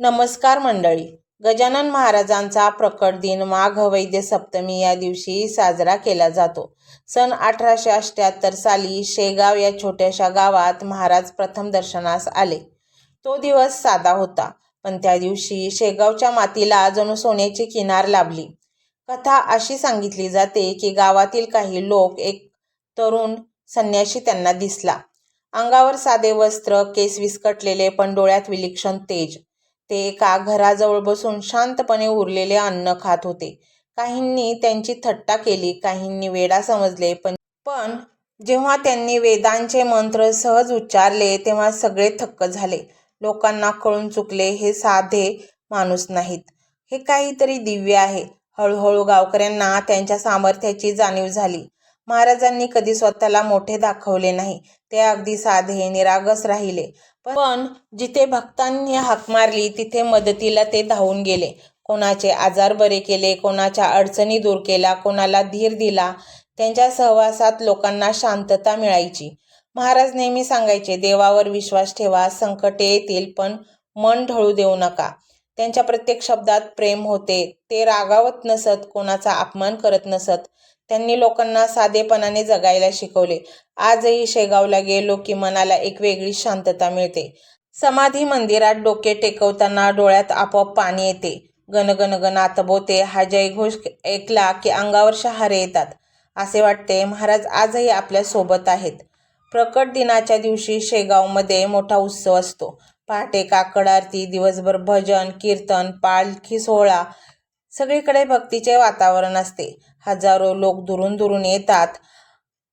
नमस्कार मंडळी. गजानन महाराजांचा प्रकट दिन माघ वैद्य सप्तमी या दिवशी साजरा केला जातो. सन 1878 साली शेगाव या छोट्याशा गावात महाराज प्रथम दर्शनास आले. तो दिवस साधा होता, पण त्या दिवशी शेगावच्या मातीला जणू सोन्याची किनार लाभली. कथा अशी सांगितली जाते की गावातील काही लोक एक तरुण संन्याशी त्यांना दिसला. अंगावर साधे वस्त्र, केस विस्कटलेले, पण डोळ्यात विलक्षण तेज. ते एका घराजवळ बसून शांतपणे उरलेले अन्न खात होते. काहींनी त्यांची थट्टा केली, काहींनी वेडा समजले, पण जेव्हा त्यांनी वेदांचे मंत्र सहज उच्चारले तेव्हा सगळे थक्क झाले. लोकांना कळून चुकले, हे साधे माणूस नाहीत, हे काहीतरी दिव्य आहे. हळूहळू गावकऱ्यांना त्यांच्या सामर्थ्याची जाणीव झाली. महाराजांनी कधी स्वतःला मोठे दाखवले नाही. ते अगदी साधे, निरागस राहिले. पण जिथे भक्तांनी हाक मारली तिथे मदतीला ते धावून गेले. कोणाचे आजार बरे केले, कोणाच्या अडचणी दूर केल्या, कोणाला धीर दिला. त्यांच्या सहवासात लोकांना शांतता मिळायची. महाराज नेहमी सांगायचे, देवावर विश्वास ठेवा, संकटे येतील पण मन ढळू देऊ नका. त्यांच्या प्रत्येक शब्दात प्रेम होते. ते रागावत नसत, कोणाचा अपमान करत नसत. त्यांनी लोकांना साधेपणाने जगायला शिकवले. आजही शेगावला गेलो की मनाला एक वेगळी शांतता मिळते. समाधी मंदिरात डोके टेकवताना डोळ्यात आपोआप पाणी येते. गणगण नातबोते हा जयघोष ऐकला की अंगावर शहारे येतात. असे वाटते महाराज आजही आपल्या सोबत आहेत. प्रकट दिनाच्या दिवशी शेगावमध्ये मोठा उत्सव असतो. पहाटे काकड आरती, दिवसभर भजन, कीर्तन, पालखी सोहळा, सगळीकडे भक्तीचे वातावरण असते. हजारो लोक दुरून दुरून येतात.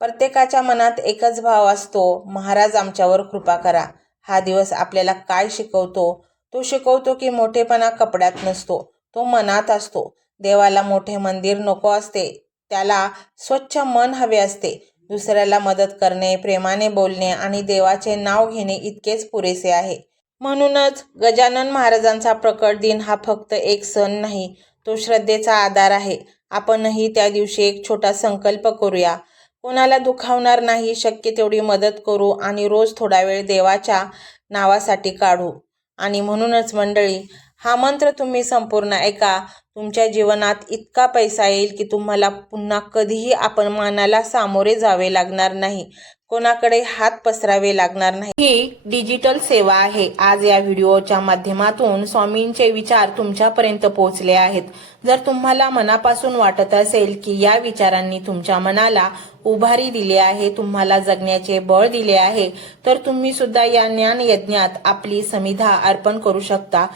प्रत्येकाच्या मनात एकच भाव असतो, महाराज आमच्यावर कृपा करा. हा दिवस आपल्याला काय शिकवतो? तो शिकवतो की मोठेपणा कपड्यात नसतो, तो मनात असतो. देवाला मोठे मंदिर नको असते, त्याला स्वच्छ मन हवे असते. दुसऱ्याला मदत करणे, प्रेमाने बोलणे आणि देवाचे नाव घेणे इतकेच पुरेसे आहे. म्हणूनच गजानन महाराजांचा प्रकट दिन हा फक्त एक सण नाही, तो श्रद्धेचा आधार आहे. आपणही त्या दिवशी एक छोटा संकल्प करूया. कोणाला दुखावणार नाही, शक्य तेवढी मदत करू आणि रोज थोडा वेळ देवाच्या नावासाठी काढू. आणि म्हणूनच मंडळी, हा मंत्र तुम्ही संपूर्ण ऐका. तुमच्या जीवनात इतका पैसा येईल की तुम्हाला पुन्हा कधीही अपमानाला सामोरे जावे लागणार नाही, कोणाकडे हात पसरावे लागणार नाही. ही डिजिटल सेवा आहे. आज या व्हिडिओच्या माध्यमातून स्वामींचे विचार तुमच्यापर्यंत पोहोचले आहेत. जर तुम्हाला मनापासून वाटत असेल की या विचारांनी तुमच्या मनाला उभारी दिली आहे, तुम्हाला जगण्याचे बळ दिले आहे, तर तुम्ही सुद्धा या ज्ञान यज्ञात आपली समिधा अर्पण करू शकता.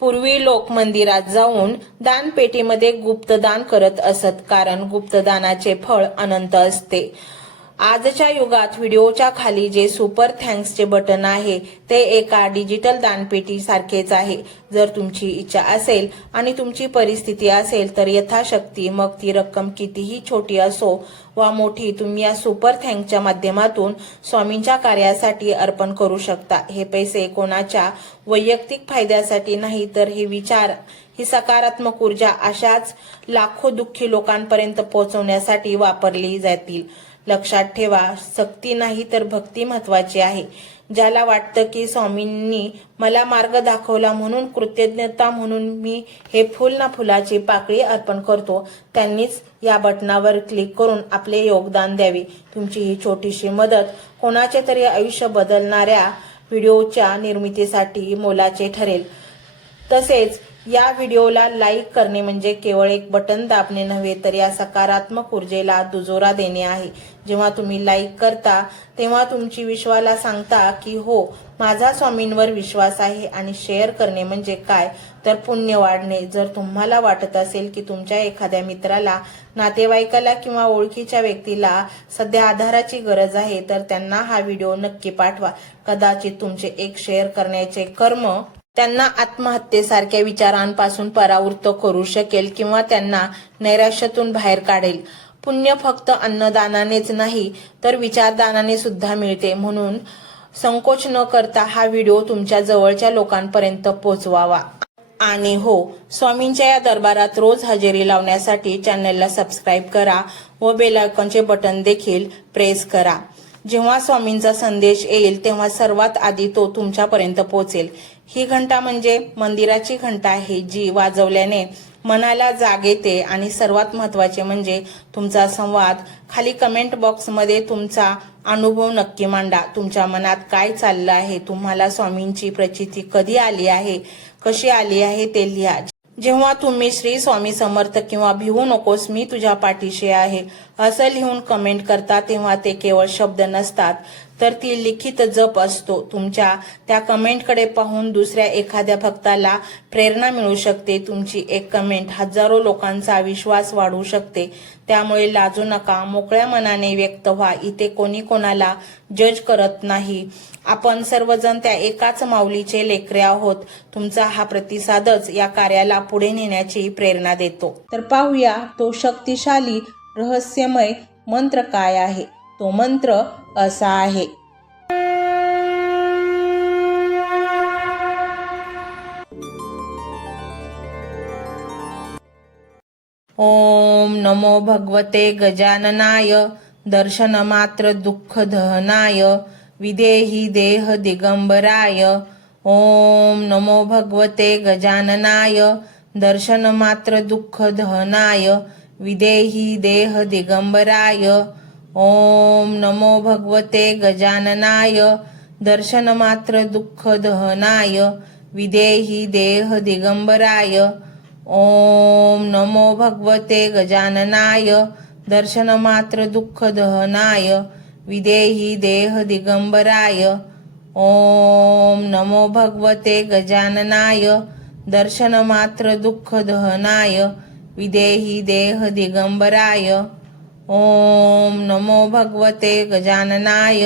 पूर्वी लोक मंदिरात जाऊन दानपेटीमध्ये गुप्तदान करत असत, कारण गुप्तदानाचे फळ अनंत असते. आजच्या युगात व्हिडिओच्या खाली जे सुपर थँक्सचे बटन आहे ते एका डिजिटल दानपेटी सारखेच आहे. जर तुमची इच्छा असेल आणि तुमची परिस्थिती असेल तर यथाशक्ती, मग ती रक्कम कितीही छोटी असो वा मोठी, तुम्ही या सुपर थँक्सच्या माध्यमातून स्वामींच्या कार्यासाठी अर्पण करू शकता. हे पैसे कोणाच्या वैयक्तिक फायद्यासाठी नाही, तर हे विचार, ही सकारात्मक ऊर्जा अशाच लाखो दुःखी लोकांपर्यंत पोहोचवण्यासाठी वापरली जातील. लक्षात ठेवा, सक्ती नाही तर भक्ती महत्वाची आहे. ज्याला वाटतं की स्वामींनी मला मार्ग दाखवला म्हणून कृतज्ञता म्हणून मी हे फुल ना फुलाची पाकळी अर्पण करतो, त्यांनीच या बटनावर क्लिक करून आपले योगदान द्यावे. तुमची ही छोटीशी मदत कोणाचे तरी आयुष्य बदलणाऱ्या व्हिडिओच्या निर्मितीसाठी मोलाचे ठरेल. तसेच या व्हिडिओला लाईक करणे म्हणजे केवळ एक बटन दाबणे नव्हे, तर या सकारात्मक ऊर्जेला दुजोरा देणे आहे. जेव्हा तुम्ही लाईक करता तेव्हा तुमची विश्वाला सांगता की हो, माझा स्वामींवर विश्वास आहे. आणि शेअर करणे म्हणजे काय, तर पुण्य वाढणे. जर तुम्हाला वाटत असेल की तुमच्या एखाद्या मित्राला, नातेवाईकाला किंवा ओळखीच्या व्यक्तीला सध्या आधाराची गरज आहे, तर त्यांना हा व्हिडिओ नक्की पाठवा. कदाचित तुमचे एक शेअर करण्याचे कर्म त्यांना आत्महत्येसारख्या विचारांपासून परावृत्त करू शकेल किंवा त्यांना नैराश्यातून बाहेर काढेल. पुण्य फक्त अन्नदानानेच नाही, तर विचारदानाने सुद्धा मिळते. म्हणून संकोच न करता हा व्हिडिओ तुमच्या जवळच्या लोकांपर्यंत पोहोचवावा. आणि हो, स्वामींच्या या दरबारात रोज हजेरी लावण्यासाठी चॅनलला सबस्क्राईब करा व बेल आयकॉनचे बटन देखील प्रेस करा. जेव्हा स्वामींचा संदेश येईल तेव्हा सर्वात आधी तो तुमच्यापर्यंत पोहोचेल. ही घंटा म्हणजे मंदिराची घंटा आहे, जी वाजवल्याने मनाला जाग येते. आणि सर्वात महत्त्वाचे म्हणजे तुमचा संवाद. खाली कमेंट बॉक्समध्ये तुमचा अनुभव नक्की मांडा. तुमच्या मनात काय चाललं आहे, तुम्हाला स्वामींची प्रचिती कधी आली आहे, कशी आली आहे ते लिहा. जेव्हा तुम्ही श्री स्वामी समर्थ किंवा भिवू नकोस मी तुझ्या पाठीशी आहे असं लिहून कमेंट करता, तेव्हा ते केवळ शब्द नसतात, तर ती लिखित जप असतो. तुमच्या त्या कमेंटकडे पाहून दुसऱ्या एखाद्या भक्ताला प्रेरणा मिळू शकते. तुमची एक कमेंट हजारो लोकांचा विश्वास वाढवू शकते. त्यामुळे लाजू नका, मोकळ्या मनाने व्यक्त व्हा. इथे कोणी कोणाला जज करत नाही. आपण सर्वजण त्या एकाच माऊलीचे लेकरे आहोत. तुमचा हा प्रतिसादच या कार्याला पुढे नेण्याची प्रेरणा देतो. तर पाहूया तो शक्तिशाली रहस्यमय मंत्र काय आहे. तो मंत्र असा आहे. ओम नमो भगवते गजाननाय दर्शनमात्र दुःख दहनाय विदेहि देह दिगंबराय. ओम नमो भगवते गजाननाय दर्शनमात्र दुःख दहनाय विदेहि देह दिगंबराय. ओम नमो भगवते गजाननाय दर्शनमात्र दुःख दहनाय विदेहि देह दिगंबराय. ओम नमो भगवते गजाननाय दर्शनमात्र दुःख दहनाय विदेहि देह दिगंबराय. ओम नमो भगवते गजाननाय दर्शनमात्र दुःख दहनाय विदेहि देह दिगंबराय. ओम नमो भगवते गजाननाय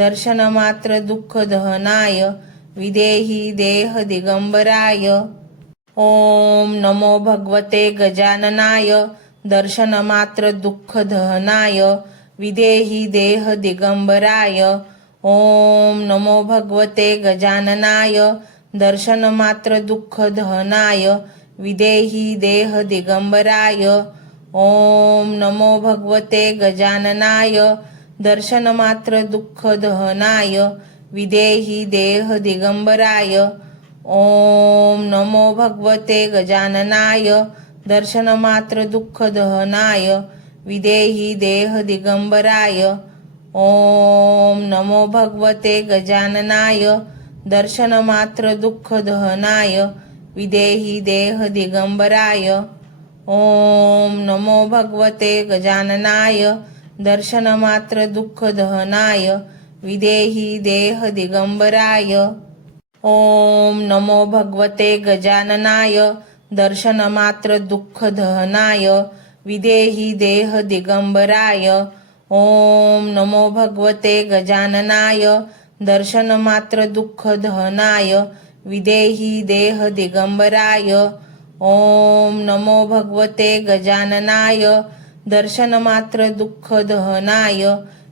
दर्शनमात्र दुःख दहनाय विदेहि देह दिगंबराय. ओम नमो भगवते गजाननाय दर्शनमात्र दुःख दहनाय विदेहि देह दिगंबराय. ओम नमो भगवते गजाननाय दर्शनमात्र दुःख दहनाय विदेहि देह दिगंबराय. ओम नमो भगवते गजाननाय दर्शनमात्र दुःख दहनाय विदेहि देह दिगंबराय. ओम नमो भगवते गजाननाय दर्शनमात्र दुःख दहनाय विदेहि देह दिगंबराय. ओम नमो भगवते गजाननाय दर्शनमात्र दुःख दहनाय विदेहि देह दिगंबराय. ओम नमो भगवते गजाननाय दर्शनमात्र दुःख दहनाय विदेहि देह दिगंबराय. ओम नमो भगवते गजाननाय दर्शनमात्र दुःख दहनाय विदेहि देह दिगंबराय. ओम नमो भगवते गजाननाय दर्शनमात्र दुःख दहनाय विदेहि देह दिगंबराय. ओम नमो भगवते गजाननाय दर्शनमात्र दुःख दहनाय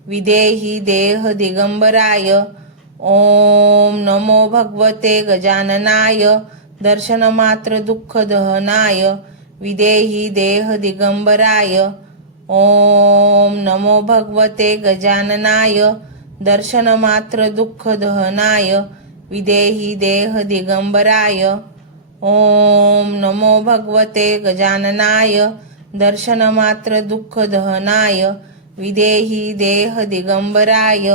विदेहि देह दिगंबराय. ओम नमो भगवते गजाननाय दर्शनमात्र दुःख दहनाय विदेहि देह दिगंबराय. ओम नमो भगवते गजाननाय दर्शनमात्र दुःख दहनाय विदेहि देह दिगंबराय. ओम नमो भगवते गजाननाय दर्शनमात्र दुःख दहनाय विदेहि देह दिगंबराय.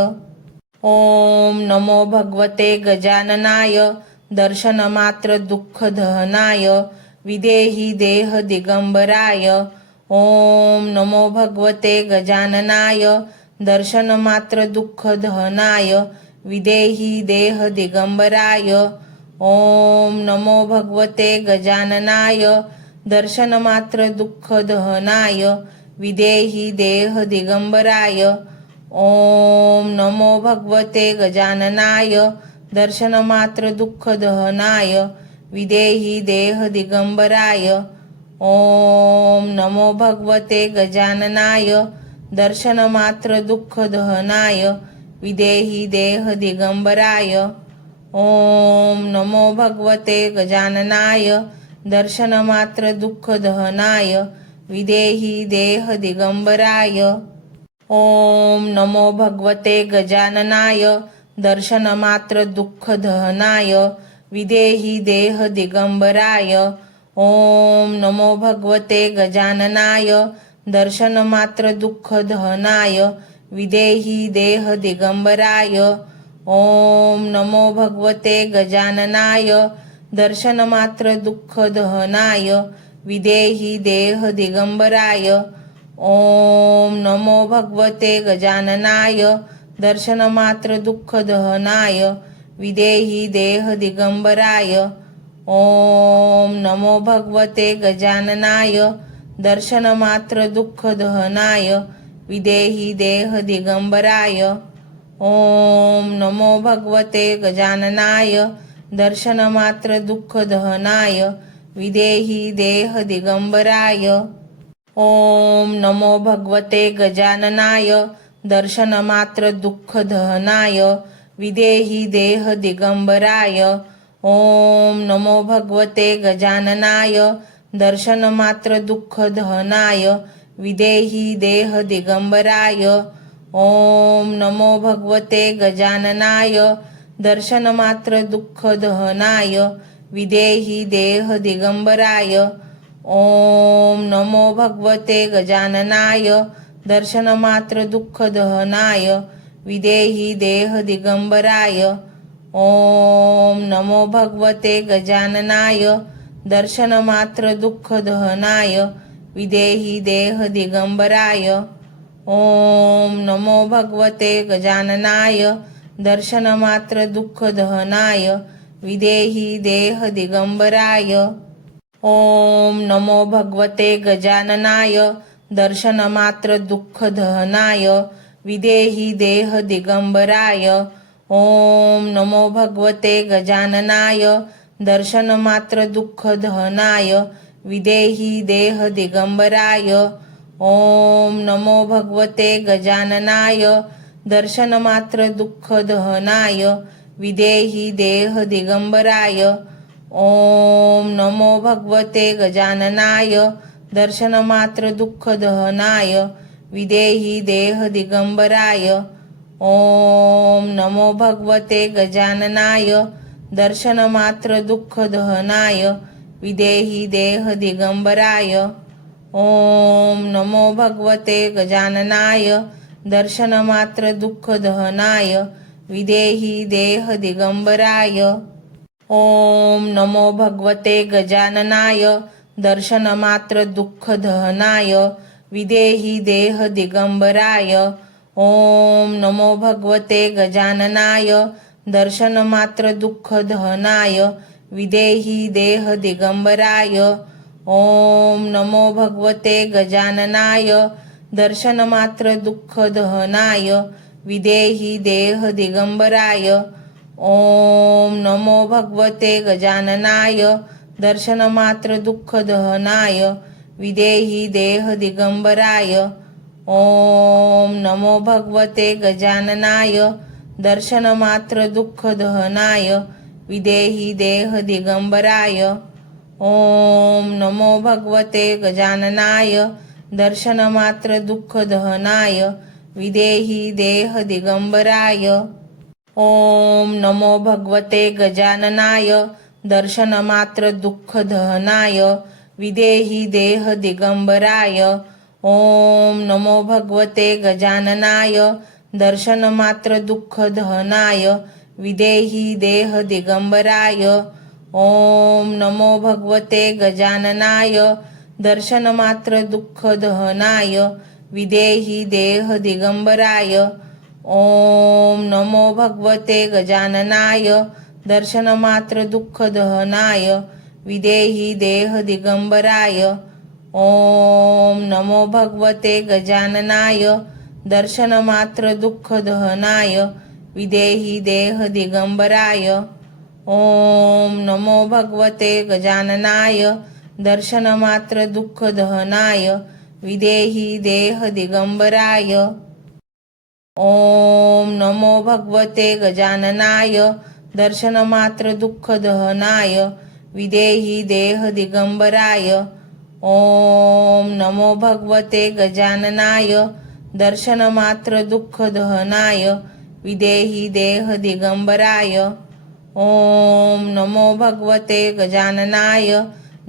ओम नमो भगवते गजाननाय दर्शनमात्र दुःख दहनाय विदेहि देह दिगंबराय. ओम नमो भगवते गजाननाय दर्शनमात्र दुःख दहनाय विदेहि देह दिगंबराय. ओम नमो भगवते गजाननाय दर्शनमात्र दुःख दहनाय विदेहि देह दिगंबराय. ओम नमो भगवते गजाननाय दर्शनमात्र दुःख दहनाय विदेहि देह दिगंबराय. ओम नमो भगवते गजाननाय दर्शनमात्र दुःख दहनाय विदेहि देह दिगंबराय. ओम नमो भगवते गजाननाय दर्शनमात्र दुःख दहनाय विदेहि देह दिगंबराय. ओम नमो भगवते गजाननाय दर्शनमात्र दुःख दहनाय विदेहि देह दिगंबराय। ओम नमो भगवते गजाननाय दर्शनमात्र दुःख दहनाय विदेहि देह दिगंबराय। ओम नमो भगवते गजाननाय दर्शनमात्र दुःख दहनाय विदेहि देह दिगंबराय। ओम नमो भगवते गजाननाय दर्शनमात्र दुःख दहनाय विदेहि देह दिगंबराय। ओम नमो भगवते गजाननाय दर्शनमात्र दुःख दहनाय विदेहि देह दिगंबराय। ओम नमो भगवते गजाननाय दर्शनमात्र दुःख दहनाय विदेहि देह दिगंबराय। ओम नमो भगवते गजाननाय दर्शनमात्र दुःख दहनाय विदेहि देह दिगंबराय। ओम नमो भगवते गजाननाय दर्शनमात्र दुःख दहनाय विदेहि देह दिगंबराय। ओम नमो भगवते गजाननाय दर्शनमात्र दुःख दहनाय विदेहि देह दिगंबराय। ओम नमो भगवते गजाननाय दर्शनमात्र दुःख दहनाय विदेहि देह दिगंबराय। ओम नमो भगवते गजाननाय दर्शनमात्र दुःख दहनाय विदेहि देह दिगंबराय। ओम नमो भगवते गजाननाय दर्शनमात्र दुःख दहनाय विदेहि देह दिगंबराय। ओम नमो भगवते गजाननाय दर्शनमात्र दुःख दहनाय विदेहि देह दिगंबराय। ओम नमो भगवते गजाननाय दर्शनमात्र दुःख दहनाय विदेहि देह दिगंबराय। ओम नमो भगवते गजाननाय दर्शनमात्र दुःख दहनाय विदेहि देह दिगंबराय। ओम नमो भगवते गजाननाय दर्शनमात्र दुःख दहनाय विदेहि देह दिगंबराय। ओम नमो भगवते गजाननाय दर्शनमात्र दुःख दहनाय विदेहि देह दिगंबराय। ओम नमो भगवते गजाननाय दर्शनमात्र दुःख दहनाय विदेहि देह दिगंबराय। ओम नमो भगवते गजाननाय दर्शनमात्र दुःख दहनाय विदेहि देह दिगंबराय। ओम नमो भगवते गजाननाय दर्शनमात्र दुःख दहनाय विदेहि देह दिगंबराय। ओम नमो भगवते गजाननाय दर्शनमात्र दुःख दहनाय विदेहि देह दिगंबराय। ओम नमो भगवते गजाननाय दर्शनमात्र दुःख दहनाय विदेहि देह दिगंबराय। ओम नमो भगवते गजाननाय दर्शनमात्र दुःख दहनाय विदेहि देह दिगंबराय। ओम नमो भगवते गजाननाय दर्शनमात्र दुःख दहनाय विदेहि देह दिगंबराय। ओम नमो भगवते गजाननाय दर्शनमात्र दुःख दहनाय विदेहि देह दिगंबराय। ओम नमो भगवते गजाननाय दर्शनमात्र दुःख दहनाय विदेहि देह दिगंबराय। ओम नमो भगवते गजाननाय दर्शनमात्र दुःख दहनाय विदेहि देह दिगंबराय। ओम नमो भगवते गजाननाय दर्शनमात्र दुःख दहनाय विदेहि देह दिगंबराय। ओम नमो भगवते गजाननाय दर्शनमात्र दुःख दहनाय विदेहि देह दिगंबराय। ओम नमो भगवते गजाननाय दर्शनमात्र दुःख दहनाय विदेहि देह दिगंबराय। ओम नमो भगवते गजाननाय दर्शनमात्र दुःख दहनाय विदेहि देह दिगंबराय। ओम नमो भगवते गजाननाय दर्शनमात्र दुःख दहनाय विदेहि देह दिगंबराय। ओम नमो भगवते गजाननाय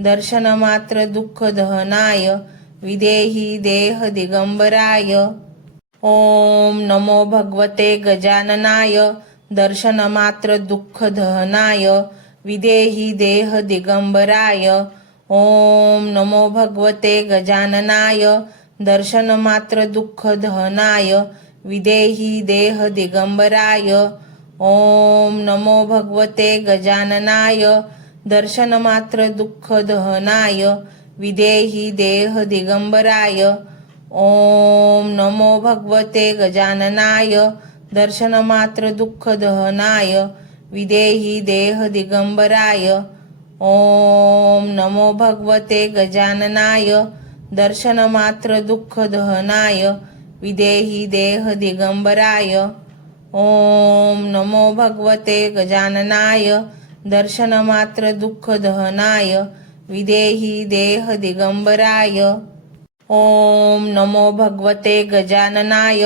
दर्शनमात्र दुःखदहनाय विदेहि देह दिगंबराय। ओम नमो भगवते गजाननाय दर्शनमात्र दुःखदहनाय विदेहि देह दिगंबराय। ओम नमो भगवते गजाननाय दर्शनमात्र दुःखदहनाय विदेहि देह दिगंबराय। ओम नमो भगवते गजाननाय दर्शनमात्र दुःखदहनाय विदेहि देह दिगंबराय। ओम नमो भगवते गजाननाय दर्शनमात्र दुःखदहनाय विदेहि देह दिगंबराय। ओम नमो भगवते गजाननाय दर्शनमात्र दुःखदहनाय विदेहि देह दिगंबराय। ओम नमो भगवते गजाननाय दर्शनमात्र दुःखदहनाय विदेहि देह दिगंबराय। ओम नमो भगवते गजाननाय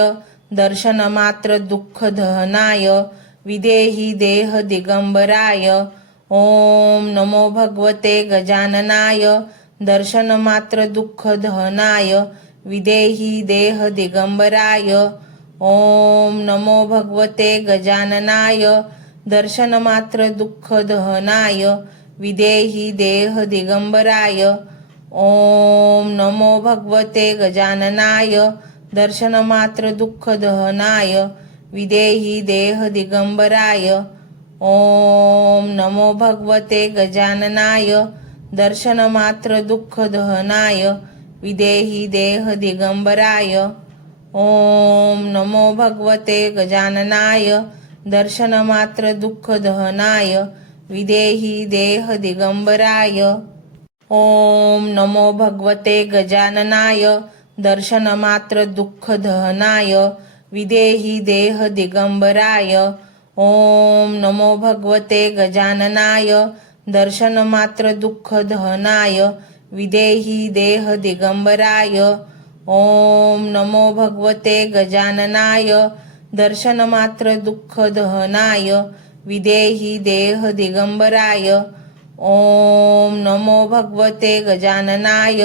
दर्शनमात्र दुःखदहनाय विदेहि देह दिगंबराय। ओम नमो भगवते गजाननाय दर्शनमात्र दुःखदहनाय विदेहि देह दिगंबराय। ओम नमो भगवते गजाननाय दर्शनमात्र दुःखदहनाय विदेहि देह दिगंबराय। ओम नमो भगवते गजाननाय दर्शनमात्र दुःखदहनाय विदेहि देह दिगंबराय। ओम नमो भगवते गजाननाय दर्शनमात्र दुःखदहनाय विदेहि देह दिगंबराय। ओम नमो भगवते गजाननाय दर्शनमात्र दुःखदहनाय विदेहि देह दिगंबराय। ओम नमो भगवते गजाननाय दर्शनमात्र दुःखदहनाय विदेहि देह दिगंबराय। ओम नमो भगवते गजाननाय दर्शनमात्र दुःखदहनाय विदेहि देह दिगंबराय। ओम नमो भगवते गजाननाय दर्शनमात्र दुःखदहनाय विदेहि देह दिगंबराय। ओम नमो भगवते गजाननाय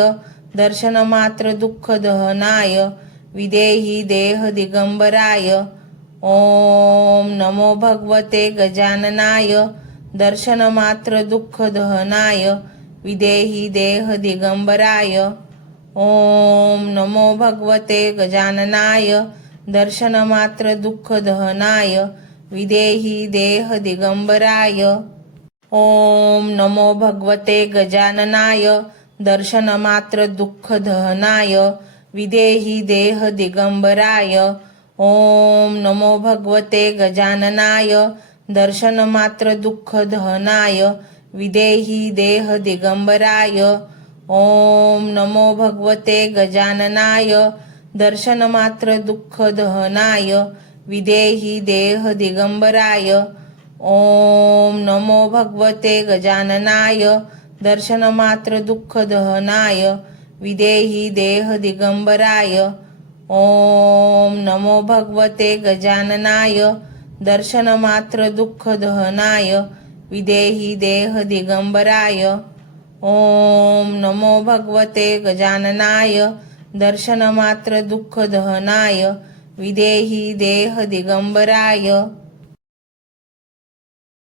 दर्शनमात्र दुःखदहनाय विदेहि देह दिगंबराय। ओम नमो भगवते गजाननाय दर्शनमात्र दुःखदहनाय विदेहि देह दिगंबराय। ओम नमो भगवते गजाननाय दर्शनमात्र दुःखदहनाय विदेहि देह दिगंबराय। ओम नमो भगवते गजाननाय दर्शनमात्र दुःखदहनाय विदेहि देह दिगंबराय। ओम नमो भगवते गजाननाय दर्शनमात्र दुःखदहनाय विदेहि देह दिगंबराय। ओम नमो भगवते गजाननाय दर्शनमात्र दुःखदहनाय विदेहि देह दिगंबराय। ओम नमो भगवते गजाननाय दर्शनमात्र दुःखदहनाय विदेहि देह दिगंबराय। ओम नमो भगवते गजाननाय दर्शनमात्र दुःखदहनाय विदेहि देह दिगंबराय। ओम नमो भगवते गजाननाय दर्शनमात्र दुःखदहनाय विदेहि देह दिगंबराय।